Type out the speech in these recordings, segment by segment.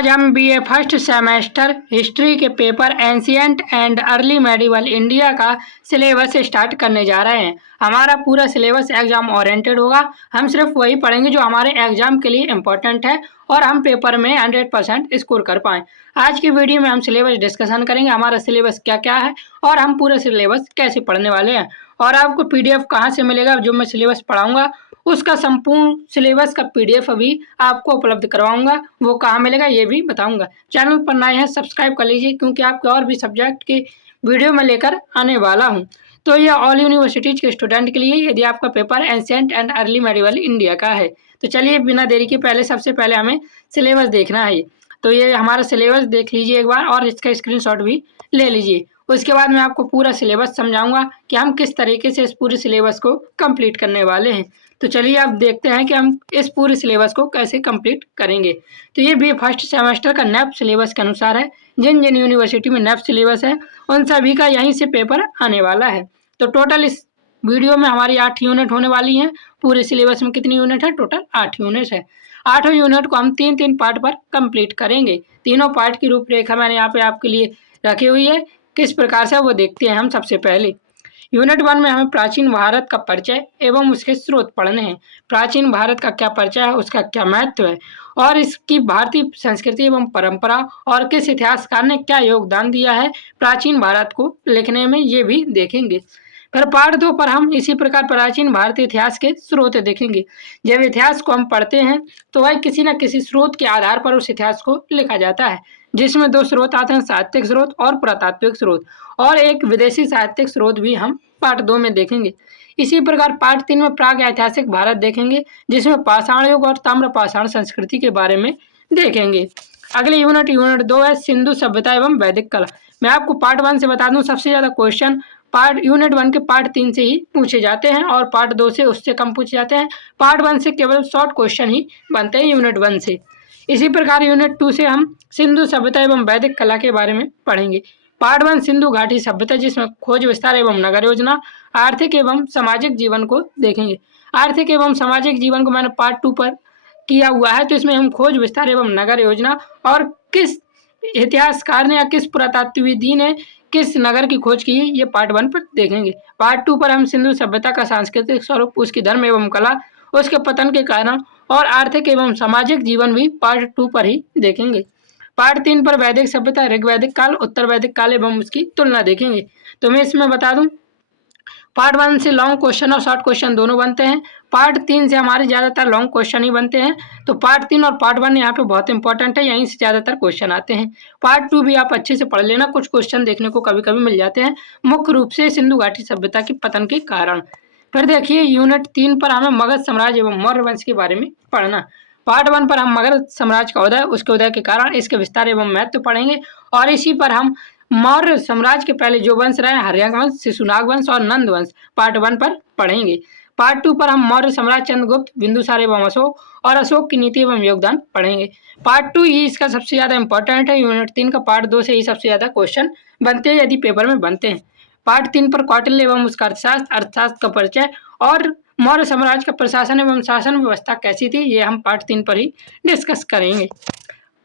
आज हम BA first semester history के paper ancient and early medieval India का सिलेबस स्टार्ट करने जा रहे हैं। हमारा पूरा सिलेबस एग्जाम ओरिएंटेड होगा। हम सिर्फ वही पढ़ेंगे जो हमारे एग्जाम के लिए इम्पोर्टेंट है और हम पेपर में 100% स्कोर कर पाएँ। आज की वीडियो में हम सिलेबस डिस्कशन करेंगे, हमारा सिलेबस क्या क्या है और हम पूरा सिलेबस कैसे पढ़ने वाले हैं। और आपको पीडीएफ कहाँ से मिलेगा, जो मैं सिलेबस पढ़ाऊँगा उसका संपूर्ण सिलेबस का पीडीएफ अभी आपको उपलब्ध करवाऊंगा, वो कहाँ मिलेगा ये भी बताऊंगा। चैनल पर नए हैं सब्सक्राइब कर लीजिए, क्योंकि आपके और भी सब्जेक्ट की वीडियो में लेकर आने वाला हूं। तो ये ऑल यूनिवर्सिटीज के स्टूडेंट के लिए यदि आपका paper ancient and early medieval India का है। तो चलिए बिना देरी के पहले सबसे पहले हमें सिलेबस देखना है। तो ये हमारा सिलेबस देख लीजिए एक बार और इसका स्क्रीनशॉट भी ले लीजिए। उसके बाद मैं आपको पूरा सिलेबस समझाऊंगा कि हम किस तरीके से इस पूरे सिलेबस को कंप्लीट करने वाले हैं। तो चलिए अब देखते हैं कि हम इस पूरे सिलेबस को कैसे कंप्लीट करेंगे। तो ये भी फर्स्ट सेमेस्टर का नेप सिलेबस के अनुसार है। जिन जिन यूनिवर्सिटी में नेप सिलेबस है उन सभी का यहीं से पेपर आने वाला है। तो टोटल इस वीडियो में हमारी 8 यूनिट होने वाली हैं। पूरे सिलेबस में कितनी यूनिट है? टोटल 8 यूनिट है। 8 यूनिट को हम 3-3 पार्ट पर कंप्लीट करेंगे। तीनों पार्ट की रूपरेखा मैंने यहाँ पे आपके लिए रखी हुई है, किस प्रकार से वो देखते हैं हम। सबसे पहले यूनिट 1 में हमें प्राचीन भारत का परिचय एवं उसके स्रोत पढ़ने हैं। प्राचीन भारत का क्या परिचय है, उसका क्या महत्व है और इसकी भारतीय संस्कृति एवं परंपरा और किस इतिहासकार ने क्या योगदान दिया है प्राचीन भारत को लिखने में, ये भी देखेंगे। फिर पार्ट 2 पर हम इसी प्रकार प्राचीन भारतीय इतिहास के स्रोत देखेंगे। जब इतिहास को हम पढ़ते हैं तो वह किसी न किसी स्रोत के आधार पर उस इतिहास को लिखा जाता है, जिसमें 2 स्रोत आते हैं, साहित्यिक स्रोत और पुरातात्विक स्रोत, और एक विदेशी साहित्यिक स्रोत भी हम पार्ट 2 में देखेंगे। इसी प्रकार पार्ट 3 में प्राग ऐतिहासिक भारत देखेंगे, जिसमें पाषाण युग और ताम्र पाषाण संस्कृति के बारे में देखेंगे। अगले यूनिट 2 है सिंधु सभ्यता एवं वैदिक कला। मैं आपको पार्ट 1 से बता दूं, सबसे ज्यादा क्वेश्चन यूनिट 1 के पार्ट 3 से ही पूछे जाते हैं और पार्ट 2 से उससे कम पूछे जाते हैं। पार्ट 1 से केवल शॉर्ट क्वेश्चन ही बनते हैं यूनिट 1 से। इसी प्रकार यूनिट 2 से हम सिंधु सभ्यता एवं वैदिक कला के बारे में पढ़ेंगे। पार्ट 1 सिंधु घाटी सभ्यता, जिसमें खोज विस्तार एवं नगर योजना, आर्थिक एवं सामाजिक जीवन को देखेंगे। आर्थिक एवं सामाजिक जीवन को मैंने पार्ट 2 पर किया हुआ है, तो इसमें हम खोज विस्तार एवं नगर योजना और किस इतिहासकार ने या किस पुरातात्विदी ने किस नगर की खोज की, ये पार्ट 1 पर देखेंगे। पार्ट 2 पर हम सिंधु सभ्यता का सांस्कृतिक स्वरूप, उसकी धर्म एवं कला, उसके पतन के कारण और आर्थिक एवं सामाजिक जीवन भी पार्ट 2 पर ही देखेंगे। पार्ट 3 पर वैदिक सभ्यता, ऋग वैदिक काल, उत्तर वैदिक काल एवं उसकी तुलना देखेंगे। तो मैं इसमें बता दूं, पार्ट 1 से लॉन्ग क्वेश्चन और शॉर्ट क्वेश्चन दोनों बनते हैं। पार्ट 3 से हमारे ज्यादातर लॉन्ग क्वेश्चन ही बनते हैं। तो पार्ट 3 और पार्ट 1 यहाँ पे बहुत इंपॉर्टेंट है, यहीं से ज्यादातर क्वेश्चन आते हैं। पार्ट 2 भी आप अच्छे से पढ़ लेना, कुछ क्वेश्चन देखने को कभी कभी मिल जाते हैं, मुख्य रूप से सिंधु घाटी सभ्यता के पतन के कारण। फिर देखिए यूनिट 3 पर हमें मगध साम्राज्य एवं मौर्य वंश के बारे में पढ़ना। पार्ट 1 पर हम मगध साम्राज्य का उदय, उसके उदय के कारण, इसके विस्तार एवं महत्व पढ़ेंगे और इसी पर हम मौर्य साम्राज्य के पहले जो वंश रहे, हर्यक वंश, शिशुनाग वंश और नंद वंश, पार्ट 1 पर पढ़ेंगे। पार्ट 2 पर हम मौर्य साम्राज्य, चंद्रगुप्त, बिंदुसार एवं अशोक और अशोक की नीति एवं योगदान पढ़ेंगे। पार्ट 2 ही इसका सबसे ज्यादा इंपॉर्टेंट है। यूनिट 3 का पार्ट 2 से ही सबसे ज्यादा क्वेश्चन बनते हैं, यदि पेपर में बनते हैं। पार्ट 3 पर कौटिल्य एवं उसका अर्थशास्त्र, अर्थशास्त्र का परिचय और मौर्य साम्राज्य का प्रशासन एवं शासन व्यवस्था कैसी थी, ये हम पार्ट 3 पर ही डिस्कस करेंगे।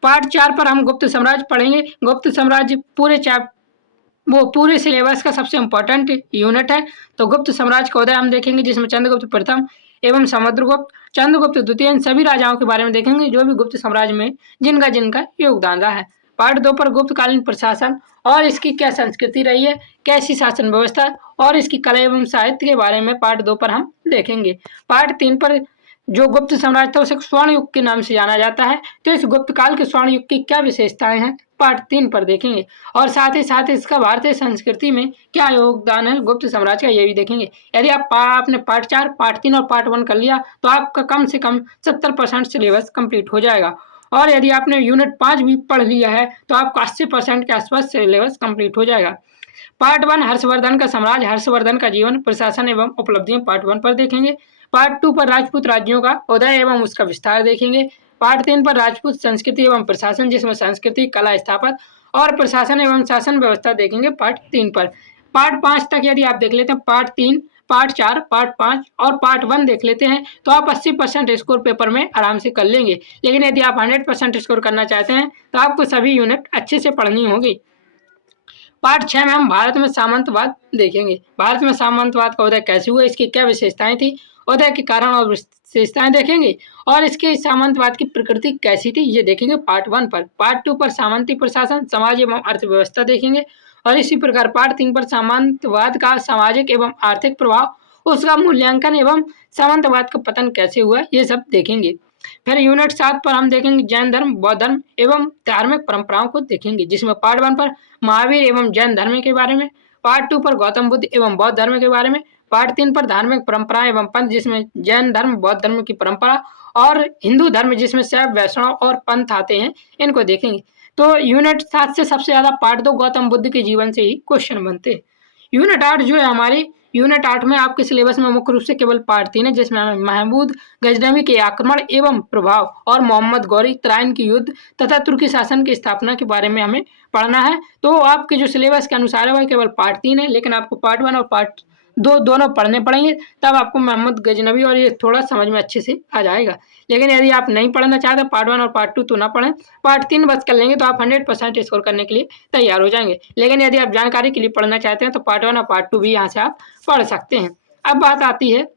पार्ट 4 पर हम गुप्त साम्राज्य पढ़ेंगे। गुप्त साम्राज्य पूरे सिलेबस का सबसे इंपॉर्टेंट यूनिट है। तो गुप्त साम्राज्य का उदय हम देखेंगे, जिसमें चंद्रगुप्त प्रथम एवं समुद्रगुप्त, चंद्रगुप्त द्वितीय, इन सभी राजाओं के बारे में देखेंगे, जो भी गुप्त साम्राज्य में जिनका जिनका योगदान रहा है। पार्ट 2 पर गुप्तकालीन प्रशासन और इसकी क्या संस्कृति रही है, कैसी शासन व्यवस्था और इसकी कला एवं साहित्य के बारे में पार्ट 2 पर हम देखेंगे। पार्ट 3 पर जो गुप्त साम्राज्य था उसे स्वर्ण युग के नाम से जाना जाता है, तो इस गुप्त काल के स्वर्ण युग की क्या विशेषताएं हैं, पार्ट 3 पर देखेंगे। और साथ ही साथ इसका भारतीय संस्कृति में क्या योगदान है गुप्त साम्राज्य का, ये भी देखेंगे। यदि आपने पार्ट 4, पार्ट 3 और पार्ट 1 कर लिया तो आपका कम से कम 70% सिलेबस कंप्लीट हो जाएगा। और यदि आपने यूनिट 5 भी पढ़ लिया है तो आपका 80% के आसपास सिलेबस कंप्लीट हो जाएगा। पार्ट 1 हर्षवर्धन का साम्राज्य, हर्षवर्धन का जीवन, प्रशासन एवं उपलब्धियां पार्ट 1 पर देखेंगे। पार्ट 2 पर राजपूत राज्यों का उदय एवं उसका विस्तार देखेंगे। पार्ट 3 पर राजपूत संस्कृति एवं प्रशासन, जिसमें संस्कृति, कला, स्थापत्य और प्रशासन एवं शासन व्यवस्था देखेंगे पार्ट 3 पर। पार्ट 5 तक यदि आप देख लेते हैं, पार्ट 3, पार्ट 4, पार्ट 5 और पार्ट 1 देख लेते हैं तो आप 80% स्कोर पेपर में आराम से कर लेंगे। लेकिन यदि आप 100% स्कोर करना चाहते हैं तो आपको सभी यूनिट अच्छे से पढ़नी होगी। पार्ट 6 में हम भारत में सामंतवाद देखेंगे। भारत में सामंतवाद का उदय कैसे हुआ, इसकी क्या विशेषताएं थी, उदय के कारण और विशेषताएं देखेंगे और इसके सामंतवाद की प्रकृति कैसी थी ये देखेंगे पार्ट 1 पर। पार्ट 2 पर सामंती प्रशासन, समाज एवं अर्थव्यवस्था देखेंगे और इसी प्रकार पार्ट 3 पर सामंतवाद का सामाजिक एवं आर्थिक प्रभाव, उसका मूल्यांकन एवं सामंतवाद का पतन कैसे हुआ ये सब देखेंगे। फिर यूनिट 7 पर हम देखेंगे जैन धर्म, बौद्ध धर्म एवं धार्मिक परंपराओं को देखेंगे, जिसमें पार्ट 1 पर महावीर एवं जैन धर्म के बारे में, पार्ट 2 पर गौतम बुद्ध एवं बौद्ध धर्म के बारे में, पार्ट 3 पर धार्मिक परंपराएं एवं पंथ, जिसमें जैन धर्म, बौद्ध धर्म की परंपरा और हिंदू धर्म जिसमें शैव, वैष्णव और पंथ आते हैं, इनको देखेंगे। तो यूनिट 7 से सबसे ज्यादा पार्ट 2 गौतम बुद्ध के जीवन से ही क्वेश्चन बनते हैं। यूनिट 8 जो है हमारी, यूनिट 8 में आपके सिलेबस में मुख्य रूप से केवल पार्ट 3 है, जिसमें हमें महमूद गजनवी के आक्रमण एवं प्रभाव और मोहम्मद गौरी तराइन की युद्ध तथा तुर्की शासन की स्थापना के बारे में हमें पढ़ना है। तो आपके जो सिलेबस के अनुसार है वह केवल पार्ट 3 है, लेकिन आपको पार्ट 1 और पार्ट 2 दोनों पढ़ने पड़ेंगे, तब आपको मोहम्मद गजनवी और ये थोड़ा समझ में अच्छे से आ जाएगा। लेकिन यदि आप नहीं पढ़ना चाहते पार्ट 1 और पार्ट 2 तो ना पढ़ें, पार्ट 3 बस कर लेंगे तो आप 100% स्कोर करने के लिए तैयार हो जाएंगे। लेकिन यदि आप जानकारी के लिए पढ़ना चाहते हैं तो पार्ट 1 और पार्ट 2 भी यहाँ से आप पढ़ सकते हैं। अब बात आती है,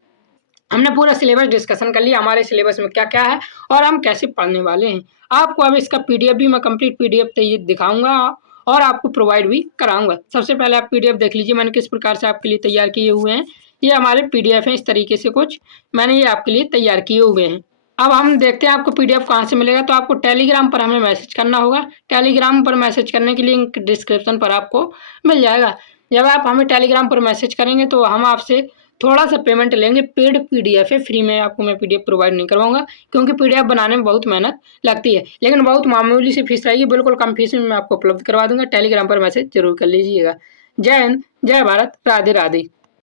हमने पूरा सिलेबस डिस्कशन कर लिया, हमारे सिलेबस में क्या क्या है और हम कैसे पढ़ने वाले हैं। आपको अब इसका पीडीएफ भी मैं कंप्लीट पीडीएफ दिखाऊंगा और आपको प्रोवाइड भी कराऊंगा। सबसे पहले आप पीडीएफ देख लीजिए मैंने किस प्रकार से आपके लिए तैयार किए हुए हैं। ये हमारे पीडीएफ हैं, इस तरीके से कुछ मैंने ये आपके लिए तैयार किए हुए हैं। अब हम देखते हैं आपको पीडीएफ कहाँ से मिलेगा। तो आपको टेलीग्राम पर हमें मैसेज करना होगा। टेलीग्राम पर मैसेज करने के लिंक डिस्क्रिप्शन पर आपको मिल जाएगा। जब आप हमें टेलीग्राम पर मैसेज करेंगे तो हम आपसे थोड़ा सा पेमेंट लेंगे। पेड पीडीएफ है, फ्री में आपको मैं पीडीएफ प्रोवाइड नहीं करवाऊंगा, क्योंकि पीडीएफ बनाने में बहुत मेहनत लगती है। लेकिन बहुत मामूली सी फीस रहेगी, बिल्कुल कम फीस में मैं आपको उपलब्ध करवा दूंगा। टेलीग्राम पर मैसेज जरूर कर लीजिएगा। जय हिंद, जय भारत, राधे राधे।